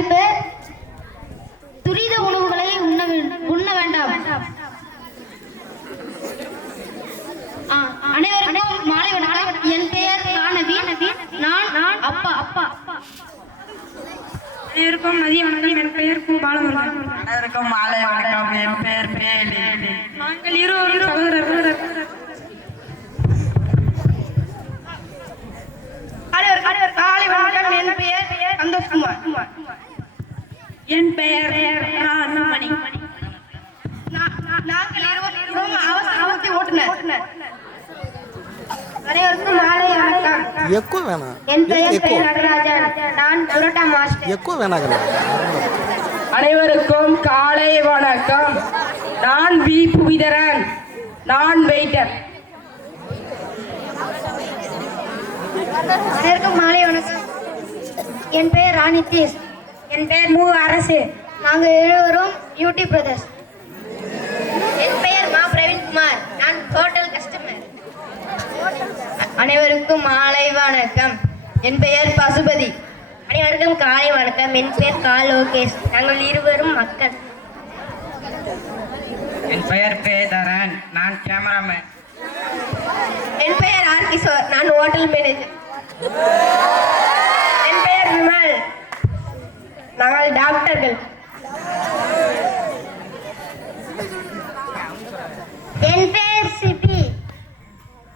தலைப்பு துரித உணவுகளை உண்ண வேண்டாம். அனைவருக்கும் மாலை வணக்கம். என் பெயர் கானவி. நான் அப்பா. அனைவருக்கும் மதிய வணக்கம். என் பெயர் கு பாலமுருகன். அனைவருக்கும் மாலை வணக்கம். என் பெயர் பேலி. நாங்கள் இருவரும் சகோதரர்கள். காலை வணக்கம். என் பெயர் சந்தோஷ்குமார். என் பெயர் ராணுமணி. நாங்கள் இருவரும் அவசர ஓட்டுநர். அனைவருக்கும் மாலை வணக்கம். ఎక్కువ వేనా என் பெயர் நடராஜன். நான் புரோட்டா மாஸ்டர். ఎక్కువ వేనాగల அனைவருக்கும் காலை வணக்கம். நான் வி புவிதரன். நான் வெயிட்டர். அனைவருக்கும் மாலை வணக்கம். என் பெயர் ராணிதீஷ். என் பெயர் மு அரசு. நாங்கள் இருவரும் யூடியூப் பிரதர்ஸ். என் பெயர் மா பிரவீன்குமார். நான் ஹோட்டல் கஸ்டமர். அனைவருக்கும் மாலை வணக்கம். என் பெயர் பசுபதி. அனைவருக்கும் காலை வணக்கம். என் பெயர் கா லோகேஷ். நாங்கள் இருவரும் மக்கள். என் பெயர் பேதரன். நான் கேமராமேன். என் பெயர் ஆர் கிஷோர். நான் ஹோட்டல் மேனேஜர். என் பெயர் விமல். நாங்கள் டாக்டர்கள். என் பெயர் சிபி.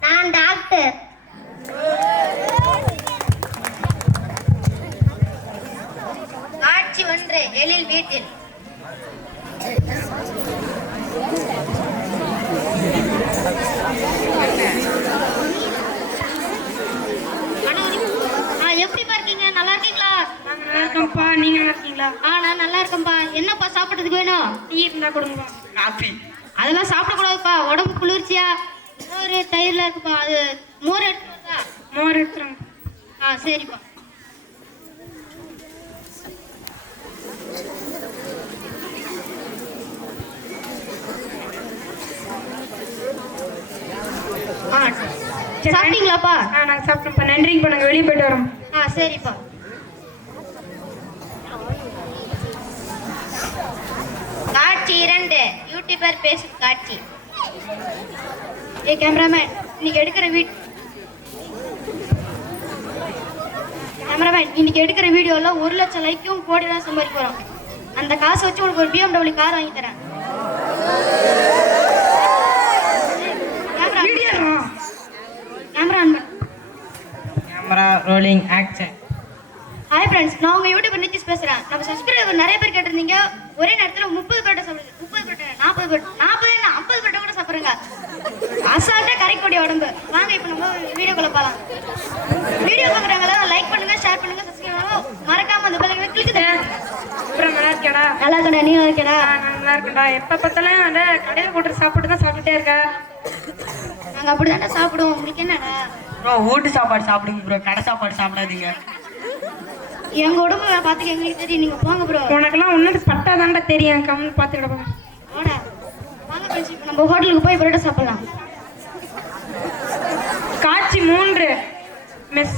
நான் டாக்டர். காட்சி 1. எழில் வீட்டில். எப்படி இருக்கீங்க? நல்லா இருக்கீங்களா? நல்லா இருக்கோம்ப்பா. நீங்க நல்லா இருக்கீங்களா? நான் நல்லா இருக்கேன்ப்பா. என்னப்பா சாப்பிட்றதுக்கு வேணும்? டீ இருந்தா கொடுங்கப்பா. காஃபி. அதெல்லாம் சாப்பிடக்கூடாதுப்பா. உடம்பு குளிர்ச்சியா மோர் தயிர்ல இருக்குப்பா. அது மோர் எடுத்துருக்கா? மோர் எடுத்துருங்க. சரிப்பா. சாப்பிட்டீங்களாப்பா? நாங்கள் சாப்பிட்டோம்ப்பா. நன்றிங்கப்பா. நாங்கள் வெளியே போயிட்டு வரோம். சரிப்பா. காட்சி 2. யூடியூபர் பேசும் காட்சி. கேமராமேன், இன்னைக்கு எடுக்கிற வீடியோல 1 லட்சம் லைக்கும் கோடி தான் சம்பாதிக்க போறோம். அந்த காசை வச்சு உனக்கு ஒரு BMW கார் வாங்கி தரேன். Camera rolling action. Hi friends, நான் உங்க யூடியூபர் நிதிஷ் பேசுறேன். நம்ம சப்ஸ்கிரைபர் நிறைய பேர் கேட்டிருந்தீங்க. ஒரே நேரத்தில் 30 பேர்ட்ட சாப்பிடுங்க. 30 பேர்ட்ட 40 பேர் 40 என்ன 50 பேர்ட்ட கூட சாப்பிடுங்க. அசால்ட்டா கரைக்கூடிய உடம்பு. வாங்க இப்போ நம்ம வீடியோக்குள்ள போகலாம். வீடியோ பார்க்குறவங்கள லைக் பண்ணுங்க, ஷேர் பண்ணுங்க, சப்ஸ்கிரைப் பண்ணுங்க. மறக்காம அந்த பெல்லை கிளிக் பண்ணுங்க. அப்புறம் நல்லா இருக்கேடா? நல்லா இருக்கடா. நீ நல்லா இருக்கடா? நான் நல்லா இருக்கேன்டா. எப்போ பார்த்தாலும் அந்த கடையில் போட்டு சாப்பிட்டு தான் சாப்பிட்டுட்டே இருக்கா. நாங்கள் அப்படிதான்டா சாப்பிடுவோம். உங்களுக்கு என்னடா? ப்ரோ வீட்டு சாப்பாடு சாப்பிடுங்க ப்ரோ. கடை சாப்பாடு சாப்பிடாதீங்க. எங்க உடம்பு பார்த்துக்க எங்களுக்கு தெரியும். நீங்க போங்க ப்ரோ. உனக்கெல்லாம் ஒன்று பட்டாதான்டா தெரியும். கம்மி பார்த்துக்கிட வாடா. வாங்க ஃப்ரெண்ட்ஸ், இப்போ நம்ம ஹோட்டலுக்கு போய் பரோட்டா சாப்பிடலாம். காட்சி 3. மிஸ்.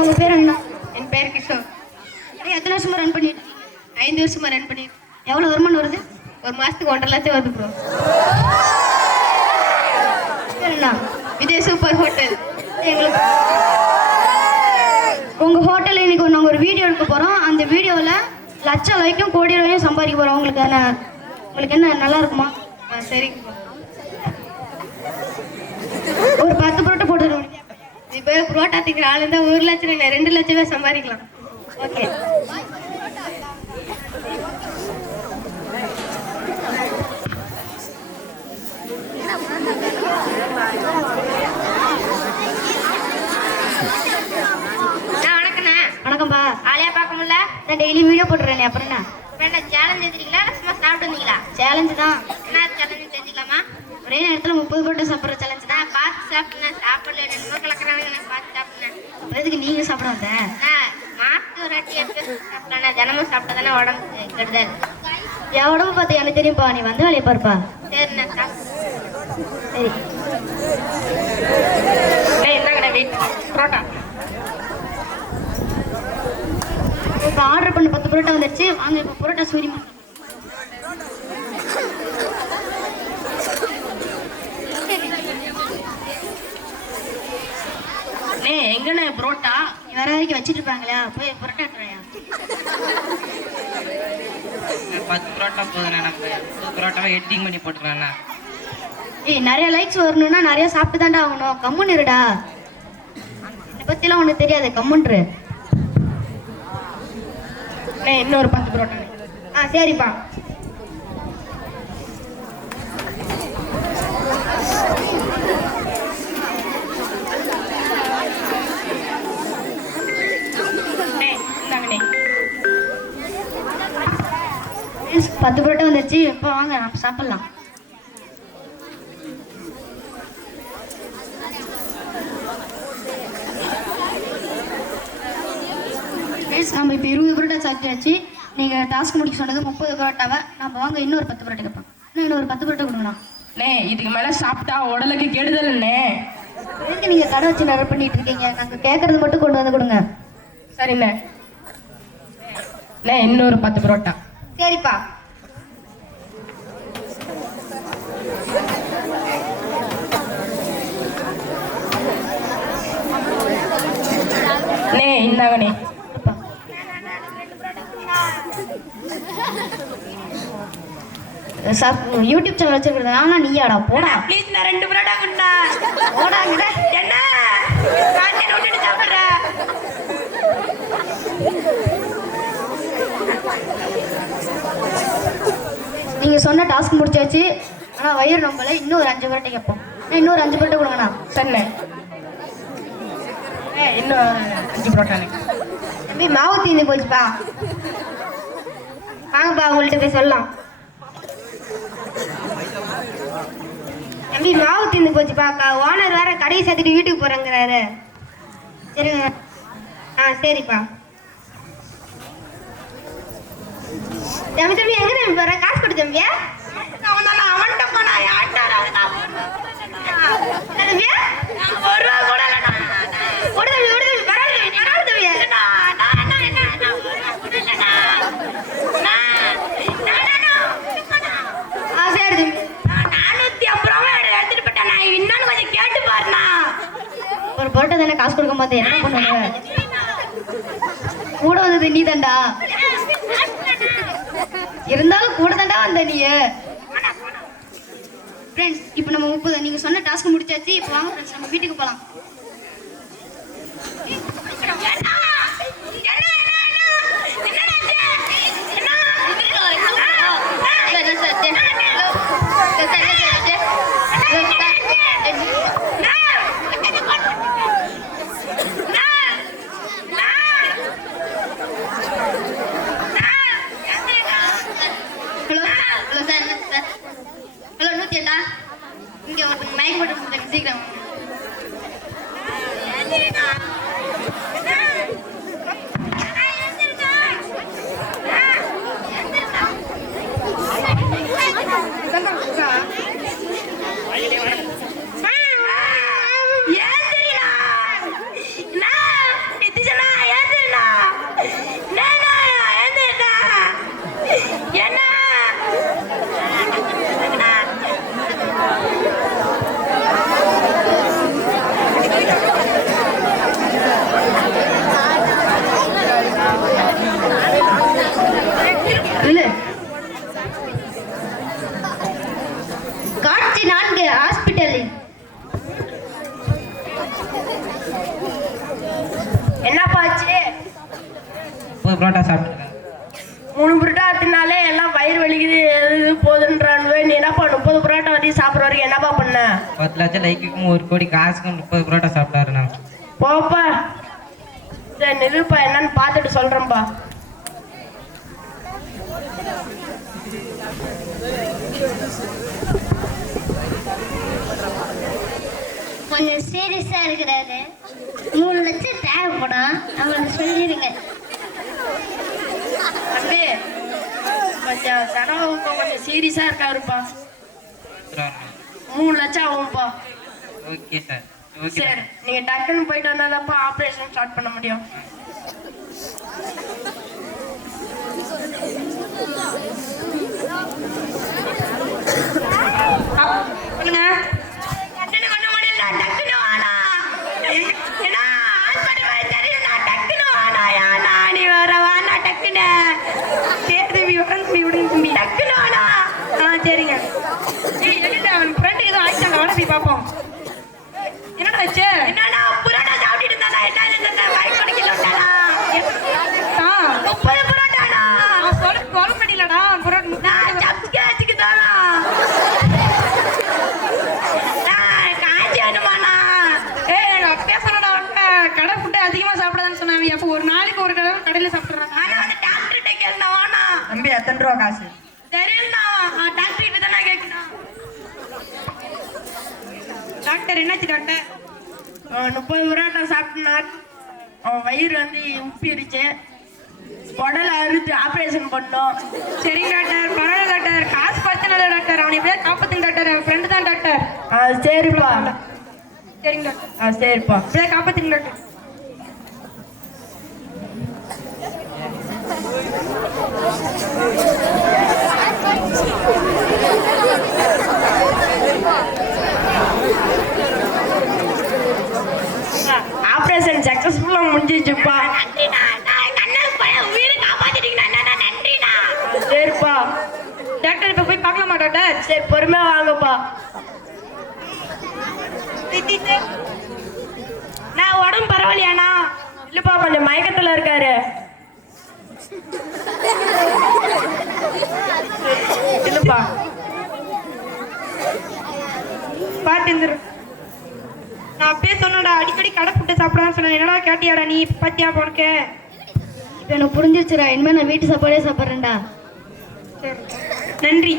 உங்க பேர் என்ன? என் பேர் கிஷோர். எத்தனை வருஷமா ரன் பண்ணிட்டு? 5 வருஷமா ரன் பண்ணிட்டு. எவ்வளவு வருமானம் வருது? ஒரு மாசத்துக்கு 1.5 லட்சம் வருது ப்ரோ. Vijay super hotel. எங்களுக்கு உங்க ஹோட்டல்ல இன்னைக்கு நாங்க ஒரு வீடியோ எடுக்க போறோம். அந்த வீடியோல லட்சம் லைக்கும் கோடி ரூபாயும் சம்பாதிக்க போறோம். உங்களுக்கு என்ன நல்லா இருக்குமா? சரிங்க. ஒரு 10 புரோட்டா போட்டுருவோம். இப்போ புரோட்டா திங்கிற ஆள் இருந்தால் 1 லட்சம் இல்லை 2 லட்சமே சம்பாதிக்கலாம். ஓகே. வணக்கண்ணா. வணக்கம்பா. ஆளையா பார்க்க முடியல. நான் டெய்லி வீடியோ போட்டுறேன். அப்புறம் என்ன வேண்டாம், சேலஞ்ச் எடுத்துறீங்களா? சும்மா சாப்பிட்டு வந்தீங்களா? சேலஞ்சு தான். என்ன சேலஞ்ச் தெரிஞ்சுக்கலாமா? ஒரே நேரத்தில் 30 புரோட்டா சாப்பிட்ற சேலஞ்சு தான். பார்த்து சாப்பிட்டேன். சாப்பிடல என்னமோ கலக்கிறாங்க. நான் பார்த்து சாப்பிட்டேன். எதுக்கு நீங்க சாப்பிட வந்த? மாசத்துக்கு ஒரு வாட்டி எப்போ சாப்பிடலாம். தினமும் சாப்பிட்டா தானே உடம்புக்கு கெடுதல். என் உடம்பு பார்த்து எனக்கு தெரியும்ப்பா. நீ வந்து வேலையை பாருப்பா. சரி நான் சாப்பிட்டேன். சரி. என்ன கடை வெயிட் புரோட்டா. இப்போ ஆர்டர் பண்ண 10 புரோட்டா வந்துருச்சு. வாங்க இப்போ புரோட்டா சூரியமா. எங்கண்ணே புரோட்டா? வர வரைக்கும் வச்சுட்டு இருப்பாங்களா? போய் புரோட்டா எடுத்துறையா. 10 புரோட்டா போதுண்ணே, நம்ம 10 புரோட்டாவை எடிட்டிங் பண்ணி போட்டுக்கலாம்ண்ணா. நிறைய லைக்ஸ் வரணும்னா நிறைய சாப்பிட்டு தாண்டா ஆகணும். கம்முன்னு இருடா. இதை பத்திலாம் உனக்கு தெரியாது. கம்முன்று. இன்னொரு 10 புரோட்டா. சரிப்பா. இந்தாங்கண்ணே. 10 புரோட்டா வந்துருச்சு. இப்போ வாங்க நம்ம சாப்பிடலாம். நம்ம இப்போ 20 புரோட்டா சாப்பிட்டாச்சு. நீங்கள் டாஸ்க் முடிக்க சொன்னது 30 புரோட்டாவை. நம்ம வாங்க இன்னொரு 10 புரோட்டா கேட்போம். இன்னொரு 10 புரோட்டா கொடுங்கண்ணா. இதுக்கு மேல சாப்பிட்டா உடலுக்கு கெடுதல்ண்ணே. எதுக்கு நீங்கள் கடை வச்சு நிறைய பண்ணிட்டு இருக்கீங்க? நாங்கள் கேட்கறது மட்டும் கொண்டு வந்து கொடுங்க. சரிண்ணே. இன்னொரு 10 புரோட்டா. சரிப்பா. இந்தாங்கண்ணே. யூடியூப் சேனல் வச்சிருக்கிறது ஆனா நீயாடா? போடா ப்ளீஸ், நான் 2 புரோட்டா குண்டா. போடாங்கிற என்ன காட்டில விட்டுட்டு சாப்பிடுற? நீங்க சொன்ன டாஸ்க் முடிச்சாச்சு. ஆனா வயிறு நம்பல. இன்னொரு 5 புரோட்டா கேட்போம். இன்னொரு 5 புரோட்டா கொடுங்கண்ணா. சரிண்ணே. இன்னும் 5 புரோட்டாண்ணே. தம்பி மாவு தீந்து போச்சுப்பா. வாங்கப்பா உங்கள்கிட்ட போய் சொல்லலாம். தம்பி மாவு தீந்து போச்சுப்பா. ஓனர் வேற கடையை சேர்த்துட்டு வீட்டுக்கு போறேங்கிறாரு. சரிங்க. சரிப்பா. தம்பி தம்பி எங்க தம்பி போற? காசு கொடு தம்பியா. அவன்கிட்ட போனா யார்கிட்ட தம்பியா ஒரு ரூபா கூட இல்லைண்ணா. கொடு தம்பி கொடு தம்பி. பரவாயில்ல தம்பி சரி தம்பி. 450 ரூபா எடுத்துட்டு போட்டேன். நான் இன்னொன்னு கொஞ்சம் கேட்டு பாருண்ணா. ஒரு புரோட்டா தானே காசு கொடுக்க மாட்டேன். என்ன பண்ணுவ? கூட வந்தது நீ தாண்டா. இருந்தாலும் கூட தாண்டா வந்த நீ. ஃப்ரெண்ட்ஸ் இப்போ நம்ம 30 நீங்க சொன்ன டாஸ்க் முடிச்சாச்சு. இப்போ வாங்க ஃப்ரெண்ட்ஸ் நம்ம வீட்டுக்கு போலாம். ஹலோ 108 இங்க ஒரு மைக் போட்டு சீக்கிரம். காட்சி 4 ஹாஸ்பிட்டலில். என்னப்பா ஆச்சு? 30 புரோட்டா சாப்பிட்டுருக்கேன். 3 புரோட்டா தின்னாலே எல்லாம் வயிறு வலிக்குது எது போதுன்றான். நீ என்னப்பா 30 புரோட்டா வரையும் சாப்பிட்ற வரைக்கும் என்னப்பா பண்ண? 10 லட்சம் லைக்குக்கும் 1 கோடி காசுக்கும் 30 புரோட்டா சாப்பிட்டாருண்ணா. போப்பா. சரி நிறுப்பா, என்னன்னு பார்த்துட்டு சொல்றேன்ப்பா. கொஞ்சம் சீரியஸா இருக்கிறாரு. 3 லட்சம் தேவைப்படும். அவங்களுக்கு சொல்லிடுங்க. தம்பி கொஞ்சம் செலவு கொஞ்சம் சீரியஸா இருக்காருப்பா. 3 லட்சம் ஆகும்ப்பா. Okay sir. ஓகே சரி, நீங்க டக்குன்னு போயிட்டு வந்தாதான்ப்பா ஆப்ரேஷன் ஸ்டார்ட் பண்ண முடியும். சொல்றாங்க. ஆனா வந்து டாக்டர் கிட்ட கேளுனா வானா. தம்பி எத்தனை ரூபா காசு? தெரியும்னா டாக்டர் கிட்ட தானே கேட்கணும். டாக்டர் என்னாச்சு டாக்டர்? 30 புரோட்டா சாப்பிட்டா அவன் வயிறு வந்து உப்பிருச்சு. உடல் அறுத்து ஆபரேஷன் பண்ணோம். சரிங்க டாக்டர், பரவாயில்ல டாக்டர், காசு பிரச்சனை இல்லை டாக்டர், அவனை எப்படியா காப்பாத்துங்க டாக்டர், என் ஃப்ரெண்டு தான் டாக்டர். சரிப்பா. சரிங்க டாக்டர், சரிப்பா. எப்படியா காப்பாத்துங்க டாக்டர். ஆபரேஷன் சக்சஸ்ஃபுல்லா முடிஞ்சிச்சுப்பா. சரிப்பா. டாக்டர் இப்ப போய் பார்க்கலாமா டாக்டர்? சரி பொறுமையா வாங்கப்பா. நான் உடம்பு பரவாயில்லையாண்ணா? இல்லப்பா கொஞ்சம் மயக்கத்துல இருக்காரு. இல்லப்பா பாட்டு இருந்துரு. நான் அப்பயே சொன்னடா, அடிக்கடி கடை புட்டு சாப்பிடான்னு சொன்னேன். என்னடா கேட்டியாடா நீ? பாத்தியா உனக்கு? இப்போ எனக்கு புரிஞ்சிருச்சுடா. இனிமேல் நான் வீட்டு சாப்பாடே சாப்பிட்றேன்டா. சரி, நன்றி.